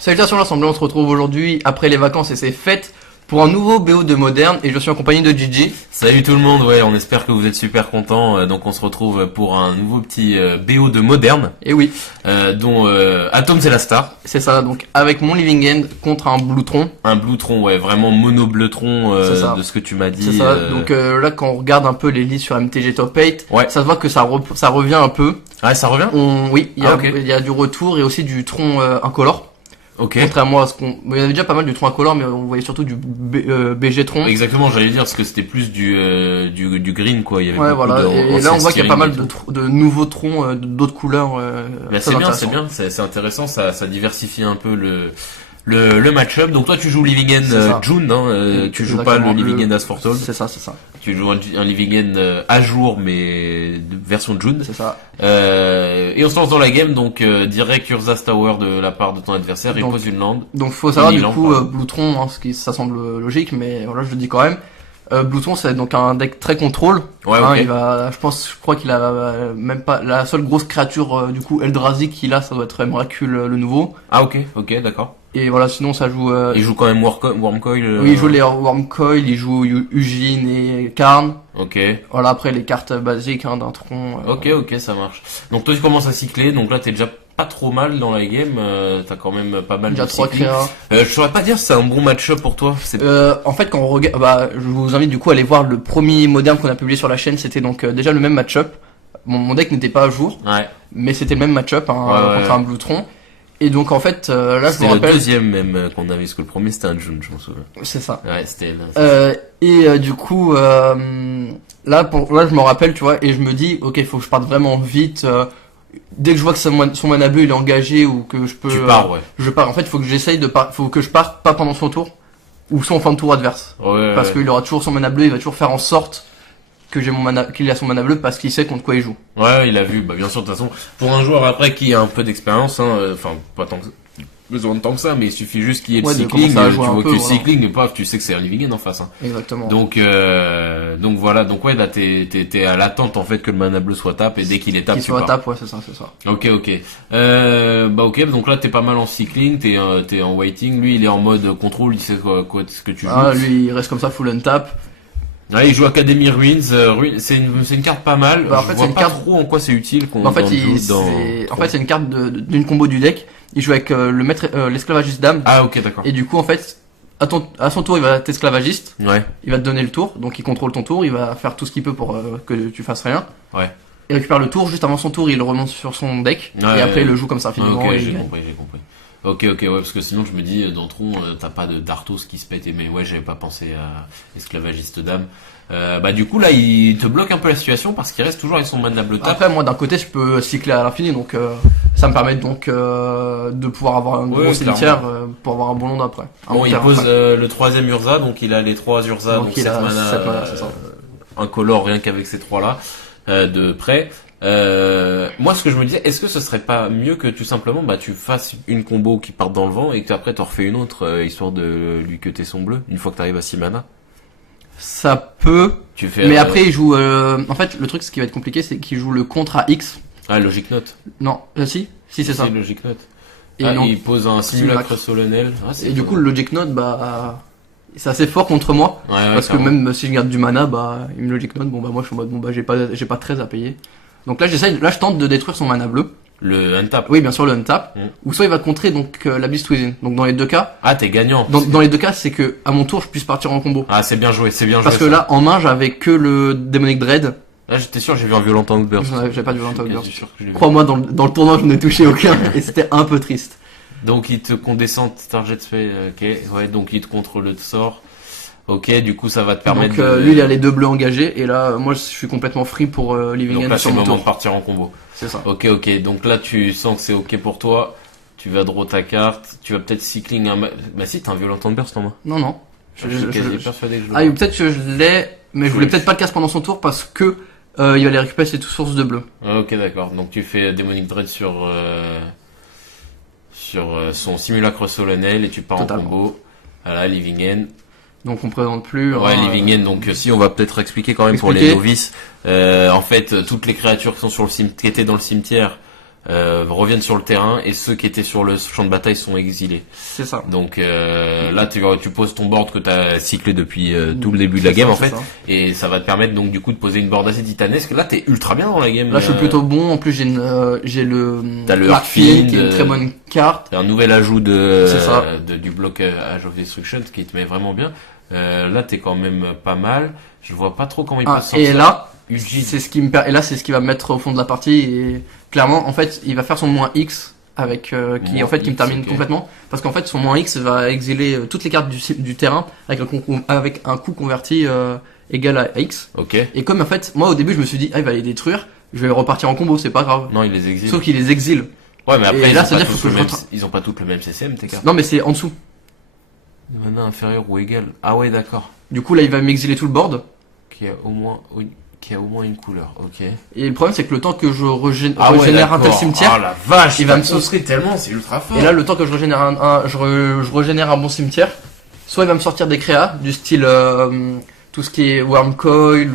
Salutations l'Assemblée, on se retrouve aujourd'hui après les vacances et c'est fête pour un nouveau BO de Moderne et je suis en compagnie de Gigi. Salut tout le monde, ouais, on espère que vous êtes super contents. Donc on se retrouve pour un nouveau petit BO de Moderne. Et oui, dont Atom c'est la star. c'est ça, donc avec mon Living End contre un Bluetron. Un Bluetron, ouais, vraiment mono Bluetron C'est ça. de ce que tu m'as dit. C'est ça, donc là quand on regarde un peu les listes sur MTG Top 8, Ouais. ça se voit que ça revient un peu. Ah, ça revient. Oui, il y a, Ah, ok. il y a du retour et aussi du tronc incolore. Ok. Contrairement à ce qu'on... Il y avait déjà pas mal du tronc incolore, mais on voyait surtout du BG tronc. Exactement, j'allais dire parce que c'était plus du green quoi. Il y avait Ouais, beaucoup voilà. de- Et là, on voit qu'il y a pas mal et tout. de nouveaux troncs d'autres couleurs. Mais très c'est bien, intéressants. c'est intéressant, ça diversifie un peu le match-up. Donc toi tu joues Living End C'est ça. June, hein, tu joues pas le Exactement, Living End As Foretold. C'est ça, c'est ça. Tu joues un Living End à jour mais de version June. C'est ça. Et on se lance dans la game, donc direct Urza's Tower de la part de ton adversaire, il Donc, pose une land. Donc faut savoir du Milan, coup pardon. Bluetron, hein, ça semble logique, mais voilà je le dis quand même. Bluetron c'est donc un deck très contrôle. Ouais, Hein, ok. je crois qu'il a même pas la seule grosse créature du coup Eldrazi qu'il a, ça doit être Emrakul le nouveau. Ah ok, d'accord. Et voilà sinon ça joue. Il joue quand même Wormcoil. Oui, il joue les Wormcoil, il joue Ugin et Karn. Ok, Voilà après les cartes basiques hein, d'un tronc. ok, ça marche. Donc toi tu commences à cycler, donc là t'es déjà pas trop mal dans la game, t'as quand même pas mal Déjà de 3 cycling. créas. Je saurais pas dire si c'est un bon match-up pour toi. C'est... En fait, quand on regarde, je vous invite du coup à aller voir le premier moderne qu'on a publié sur la chaîne. C'était donc déjà le même match-up. Mon deck n'était pas à jour, Ouais, mais c'était le même match-up hein, Ouais, contre ouais. un Bluetron. Et donc en fait, là je c'était me le rappelle, deuxième même qu'on avait, parce que le premier c'était un June, je m'en souviens. c'est ça. Ouais, c'était... Du coup, là je me rappelle, tu vois, et je me dis, ok, faut que je parte vraiment vite. Dès que je vois que son mana bleu il est engagé ou que je peux, Tu pars, ouais. je pars. En fait, faut que j'essaye faut que je parte pas pendant son tour ou son fin de tour adverse. Ouais, Parce ouais. qu'il aura toujours son mana bleu, il va toujours faire en sorte que qu'il a son mana bleu parce qu'il sait contre quoi il joue. Ouais, il a vu, bah bien sûr, de toute façon, pour un joueur après qui a un peu d'expérience, hein, enfin, pas tant que besoin de tant que ça, mais il suffit juste qu'il y ait le Ouais, de cycling, commencer à tu jouer un vois peu, que le voilà. cycling, et paf, tu sais que c'est un Living End en face, hein. Exactement. Donc voilà, donc ouais, là, t'es à l'attente, en fait, que le mana bleu soit tape, et dès qu'il est tape, Qu'il tu soit pars. tape, ouais, c'est ça. Ok, bah ok, donc là, t'es pas mal en cycling, t'es en waiting, lui, il est en mode contrôle, il sait quoi ce que tu joues. Ah, lui, il reste comme ça, full untap. Ouais, il joue Academy Ruins, c'est une carte pas mal. Bah, en Je fait, vois c'est une pas carte- trop en quoi c'est utile qu'on En fait, dans le jeu, c'est une carte d'une combo du deck. Il joue avec le maître, l'esclavagiste d'âme. Ah ok, d'accord. Et du coup, en fait, à son tour, il va être esclavagiste. Ouais, Il va te donner le tour, donc il contrôle ton tour. Il va faire tout ce qu'il peut pour que tu fasses rien. ouais. Il récupère le tour juste avant son tour. Il le remonte sur son deck Ouais, et après ouais. il le joue comme ça infiniment. Ok, et j'ai il gagne. compris. Ok, ouais, parce que sinon je me dis, dans Tron, t'as pas de Dartos qui se pète, mais ouais, j'avais pas pensé à esclavagiste d'âme. Bah du coup là, il te bloque un peu la situation parce qu'il reste toujours avec son mana bleu tape. Après, moi d'un côté, je peux cycler à l'infini, donc ça me permet donc de pouvoir avoir un Ouais, gros cimetière clairement. pour avoir un bon land après. Un Bon, bon il terrain pose après. le troisième Urza, donc il a les trois Urza, donc il 7 a mana, 7 mana, c'est ça. incolore rien qu'avec ces trois-là, de près. Moi, ce que je me disais, est-ce que ce serait pas mieux que tout simplement, bah, tu fasses une combo qui parte dans le vent et que après t'en refais une autre, histoire de lui cutter son bleu, une fois que t'arrives à 6 mana? Ça peut, Tu fais, mais après il joue. En fait, le truc, ce qui va être compliqué, c'est qu'il joue le contre à X. ah, Logic Note. Non, si, c'est ça. C'est Logic Note. Et, Ah, donc, il pose un simulacre solennel. Ah, c'est et du cool. coup, le Logic Note, bah, c'est assez fort contre moi. Ouais, ouais, Parce que clairement. même si je garde du mana, bah, il me Logic Note, bon bah moi je suis en mode, bon bah j'ai pas 13 à payer. Donc là je tente de détruire son mana bleu. Le untap. Oui, bien sûr le untap. Mm. Ou soit il va contrer donc la Beast Within. Donc dans les deux cas, Ah, t'es gagnant. dans les deux cas, c'est que à mon tour je puisse partir en combo. Ah, c'est bien joué, Parce que ça. là en main j'avais que le Demonic Dread. Là, j'étais sûr, j'ai vu un violent outburst. J'avais pas de Violent Je suis Outburst. quasi sûr que je l'ai vu. Crois-moi, dans le tournoi je n'ai touché aucun et c'était un peu triste. Donc il te condescend target spell, ok, ouais, donc il te contrôle le sort. Ok, du coup ça va te permettre Donc lui il a les deux bleus engagés et là moi je suis complètement free pour Living donc End là c'est sur le mon moment de tour. partir en combo. C'est ça. Ok, donc là tu sens que c'est ok pour toi, tu vas draw ta carte, tu vas peut-être cycling bah si t'as un violent burst en main. Non. Je suis quasi persuadé que je le Ah, vois. ou peut-être que je l'ai, mais je voulais peut-être pas le casse pendant son tour parce que il va aller récupérer ses sources de bleu. Ah, ok, d'accord, donc tu fais Demonic Dread sur son simulacre solennel et tu pars Totalement. en combo. Voilà, Living End. Donc on présente plus. Ouais, hein, Living End. Donc si on va peut-être expliquer quand même pour les Expliquer. novices. En fait, toutes les créatures qui sont sur le qui étaient dans le cimetière reviennent sur le terrain et ceux qui étaient sur le champ de bataille sont exilés. C'est ça. Donc là tu poses ton board que t'as cyclé depuis tout le début de la game en fait, et ça va te permettre donc du coup de poser une board assez titanesque. Là t'es ultra bien dans la game. Là je suis plutôt bon. En plus j'ai t'as le Heartfield qui est une très bonne carte. C'est un nouvel ajout du bloc Age of Destruction qui te met vraiment bien. Là t'es quand même pas mal. Je vois pas trop comment il peut sortir. Et là Eugene. c'est ce qui me et là c'est ce qui va me mettre au fond de la partie, et clairement en fait il va faire son moins X avec qui en fait qui me termine complètement, parce qu'en fait son moins X va exiler toutes les cartes du terrain avec un coût converti égal à X. Ok. Et comme en fait moi au début je me suis dit il va les détruire, je vais repartir en combo, c'est pas grave. Non, il les exile. Sauf qu'il les exile. Ouais, mais après et là ça veut dire que ils ont pas toutes le même CCM tes cartes. Non mais c'est en dessous. De mana inférieur ou égal. Ah ouais, d'accord. Du coup là il va m'exiler tout le board. Qui a au moins une couleur, ok. Et le problème c'est que le temps que je régénère un tel cimetière, oh la vache, il va me saucer tellement, c'est ultra fort. Et là le temps que je régénère je régénère un bon cimetière, soit il va me sortir des créas du style tout ce qui est Wormcoil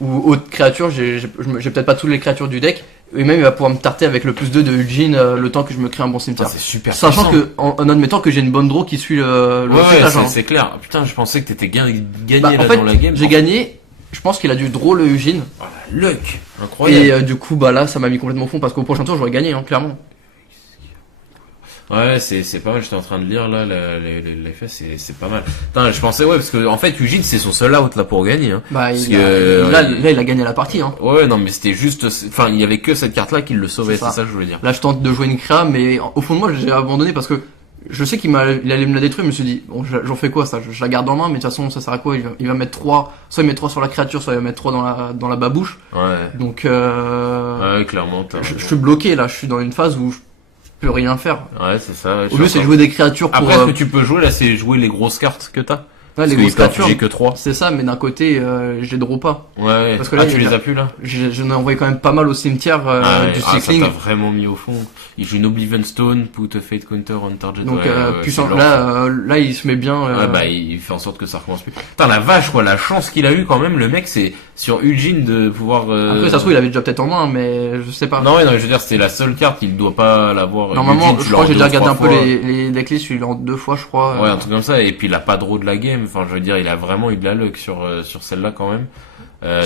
ou autre créature, j'ai peut-être pas toutes les créatures du deck, et même il va pouvoir me tarter avec le +2 de Eugene le temps que je me crée un bon cimetière. C'est super Sachant puissant. que en admettant que j'ai une bonne draw qui suit le c'est clair. Putain, je pensais que t'étais gagné en là fait, dans la game. J'ai gagné. Je pense qu'il a dû draw le Eugene. Oh la luck, incroyable. Et du coup bah là ça m'a mis complètement au fond, parce qu'au prochain tour j'aurais gagné clairement. Ouais, c'est pas mal, j'étais en train de lire là l'effet, c'est pas mal. Putain, je pensais parce que en fait Eugene c'est son seul out là pour gagner hein. Là il a gagné la partie hein. Ouais, non mais c'était juste il y avait que cette carte là qui le sauvait, c'est ça que je voulais dire. Là je tente de jouer une créa, mais au fond de moi j'ai abandonné parce que je sais il allait me la détruire, je me suis dit bon j'en fais quoi ça, je la garde en main, mais de toute façon ça sert à quoi, il va mettre 3, soit il met 3 sur la créature, soit il va mettre 3 dans la babouche. Ouais. Donc ouais, clairement je suis bloqué là, je suis dans une phase où je peux rien faire. Ouais, c'est ça. Au lieu c'est jouer des créatures pour... Après ce que tu peux jouer là, c'est jouer les grosses cartes que t'as. Ouais, les grosses créatures, j'ai que 3. c'est ça, mais d'un côté je les draw pas. Ouais, parce que là tu les as plus là. Je n'ai envoyé quand même pas mal au cimetière du cycling. Ça t'a vraiment mis au fond. Il joue une Oblivion Stone, put a Fate Counter on target. Donc puissant. Là il se met bien. Ouais, bah il fait en sorte que ça recommence plus. Putain la vache quoi, la chance qu'il a eu quand même le mec, c'est sur Eugene de pouvoir. Après ça se trouve il avait déjà peut-être en main, mais je sais pas. Non, je veux dire c'était la seule carte, il doit pas l'avoir. Normalement Eugene, je crois que j'ai déjà regardé un peu les decklists, il en 2 fois je crois. Ouais, un truc comme ça, et puis il a pas de draw de la game. Enfin je veux dire il a vraiment eu de la luck sur celle-là quand même.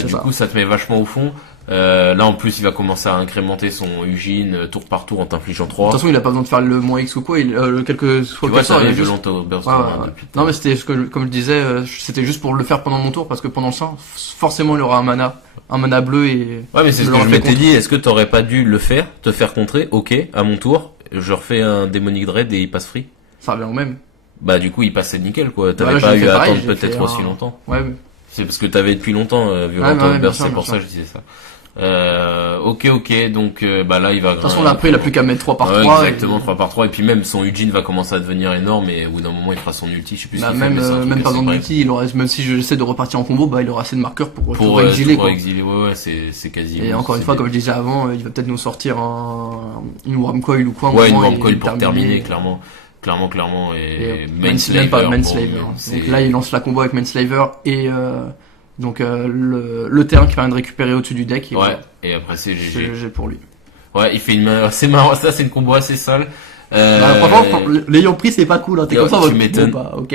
Du coup ça te met vachement au fond. Là en plus il va commencer à incrémenter son Eugene tour par tour en t'infligeant 3. De toute façon il a pas besoin de faire le moins X ou quoi, quelque soit tu vois, ça juste... burst Non mais c'était comme je disais, c'était juste pour le faire pendant mon tour, parce que pendant ça forcément il aura un mana bleu et... Ouais mais c'est ce que je m'étais dit, est-ce que t'aurais pas dû le faire, te faire contrer, ok, à mon tour, je refais un Demonic Dread et il passe free. Ça revient au même. Bah du coup il passait nickel quoi, t'avais pas eu à attendre peut-être aussi longtemps. Ouais. C'est parce que t'avais depuis longtemps Violent Burst, c'est pour ça que je disais ça. Ok, donc bah là il va. De toute façon là après il a plus qu'à mettre 3 par 3. Exactement, 3 par 3, et puis même son Eugene va commencer à devenir énorme, et au bout d'un moment il fera son ulti, je sais plus ce qu'il fait, même pas besoin d'ulti, il aurait, même si j'essaie de repartir en combo, bah il aura assez de marqueurs pour exiler quoi. Ouais, c'est quasi. Et encore une fois, comme je disais avant, il va peut-être nous sortir une Wormcoil ou quoi. Ouais, une Wormcoil pour terminer, clairement, et Manslaver. Donc là il lance la combo avec Manslaver et donc le terrain qui permet de récupérer au-dessus du deck. Et après c'est GG. GG pour lui. Ouais, il fait c'est marrant, ça c'est une combo assez sale. Franchement, l'ayant pris c'est pas cool, hein. T'es comme ça, tu m'étonnes. Bon, bah, ok.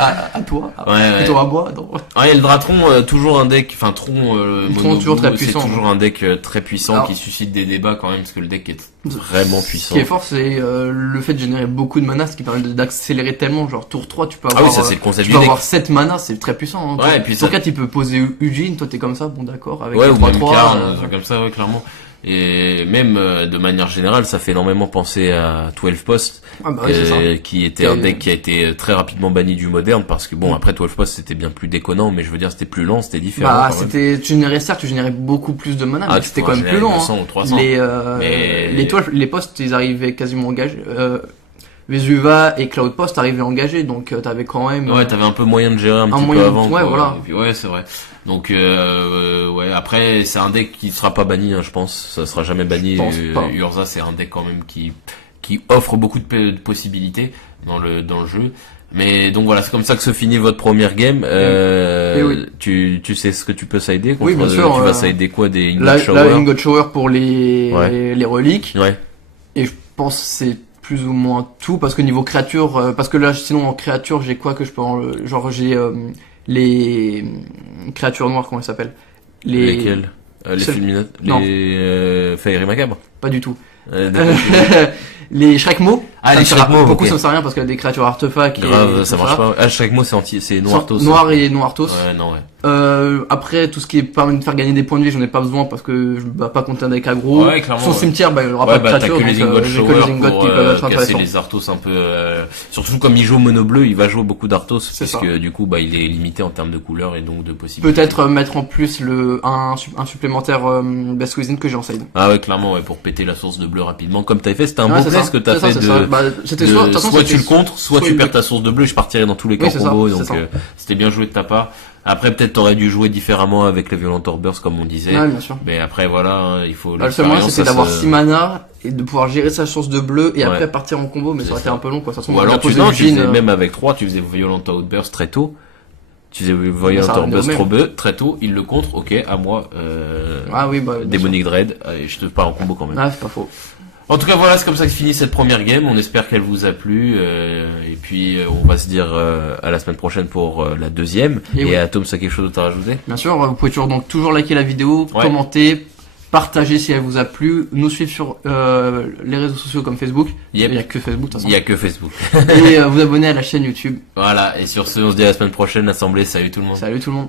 à toi. Ouais. Plutôt à moi, non. Ouais, et le Dratron, toujours un deck, toujours très puissant. C'est toujours un deck très puissant. Alors, qui suscite des débats quand même, parce que le deck est vraiment puissant. Ce qui est fort, c'est le fait de générer beaucoup de mana, ce qui permet d'accélérer tellement. Genre tour 3, tu peux avoir, ça c'est le concept tu peux avoir 7 mana, c'est très puissant. Hein. Ouais, et puis ton 4, il peut poser Eugene, toi t'es comme ça, bon d'accord, avec les 3-3. Comme ça, ouais, clairement. Et même de manière générale, ça fait énormément penser à 12 Post, qui était un deck qui a été très rapidement banni du moderne, parce que bon, après 12 Post c'était bien plus déconnant, mais je veux dire c'était plus lent, c'était différent. Tu générais beaucoup plus de mana, mais c'était quand même plus lent. 200 ou 300. Les postes, ils arrivaient quasiment engagés. Vesuva et Cloud Post arrivaient engagés, donc t'avais quand même. Ouais, t'avais un peu moyen de gérer un petit peu avant. Ouais, voilà. Et puis, ouais, c'est vrai. Donc après c'est un deck qui sera pas banni, hein, je pense. Ça sera jamais banni. Urza c'est un deck quand même qui qui offre beaucoup de possibilités dans le jeu. Mais donc voilà, c'est comme ça que se finit votre première game. Oui. Tu sais ce que tu peux sider contre, Oui, bien sûr. Tu vas sider quoi, des Là, Ingot Shower? Ingot Shower pour les reliques. Ouais. Et je pense que c'est plus ou moins tout, parce que niveau créature, parce que là, sinon en créature, j'ai quoi que je peux genre j'ai les créatures noires, comment elles s'appellent? Lesquelles? Les Fulminate? Non. Les Fairy Macabre? Pas du tout. Les Shrekmo. Ah, les Shrekmo, beaucoup ok. ça me sert à rien parce qu'il y a des créatures artefacts. Grave, ça marche pas. Ah, Shrekmo, c'est Noirtos. Noir et Noirtos. Ouais, non, ouais. Après, tout ce qui est permis de faire gagner des points de vie, j'en ai pas besoin parce que je bats pas contre un deck aggro. Ouais, clairement. Son cimetière, il y aura Ouais, pas de créatures. t'as que les Ingot j'ai Shower que les ingots pour qui peuvent être casser intéressants. les Arthos un peu. Surtout comme il joue mono bleu, il va jouer beaucoup d'Arthos C'est puisque ça. du coup, il est limité en termes de couleurs et donc de possibilités. Peut-être mettre en plus un supplémentaire Best Within que j'ai en side. Ah ouais, clairement, ouais, pour péter la source de bleu rapidement. Comme t'avais fait, c'était un Ouais, bon c'est play ça. ce que t'as C'est ça, fait c'est ça. de. Bah, c'était de- soit, de toute façon, soit c'était tu le contres, soit tu une- perds ta source de bleu. Je partirais dans tous les cas Oui, en c'est ça, combo, c'est donc ça. c'était bien joué de ta part. Après, peut-être t'aurais dû jouer différemment avec les Violentor Burst, comme on disait. Ouais, bien sûr. Mais après, voilà, hein, il faut. Le seul moyen, l'expérience, c'était ça d'avoir se- 6 mana et de pouvoir gérer sa source de bleu et Ouais. après partir en combo, mais ça C'est aurait été ça. un peu long, quoi. De toute façon, Ou on a alors tu posé non, le tu jean, faisais même avec 3, tu faisais Violent Outburst très tôt. Tu faisais Ça Violent revenait au Outburst même. trop peu, très tôt, il le contre, ok, à moi, Ah oui, bah, bien Demonic Dread, et je te parle en combo quand même. sûr. Ah, c'est pas faux. En tout cas, voilà, c'est comme ça que finit cette première game. On espère qu'elle vous a plu. Et puis, on va se dire à la semaine prochaine pour la deuxième. Et Et oui. Atom, ça a quelque chose d'autre à rajouter? Bien sûr, vous pouvez toujours liker la vidéo, Ouais. commenter, partager si elle vous a plu, nous suivre sur les réseaux sociaux comme Facebook. Yep. Il y a que Facebook, de toute Il façon. y a que Facebook. Et vous abonner à la chaîne YouTube. Voilà. Et sur ce, on se dit à la semaine prochaine. Assemblée. Salut tout le monde. Salut tout le monde.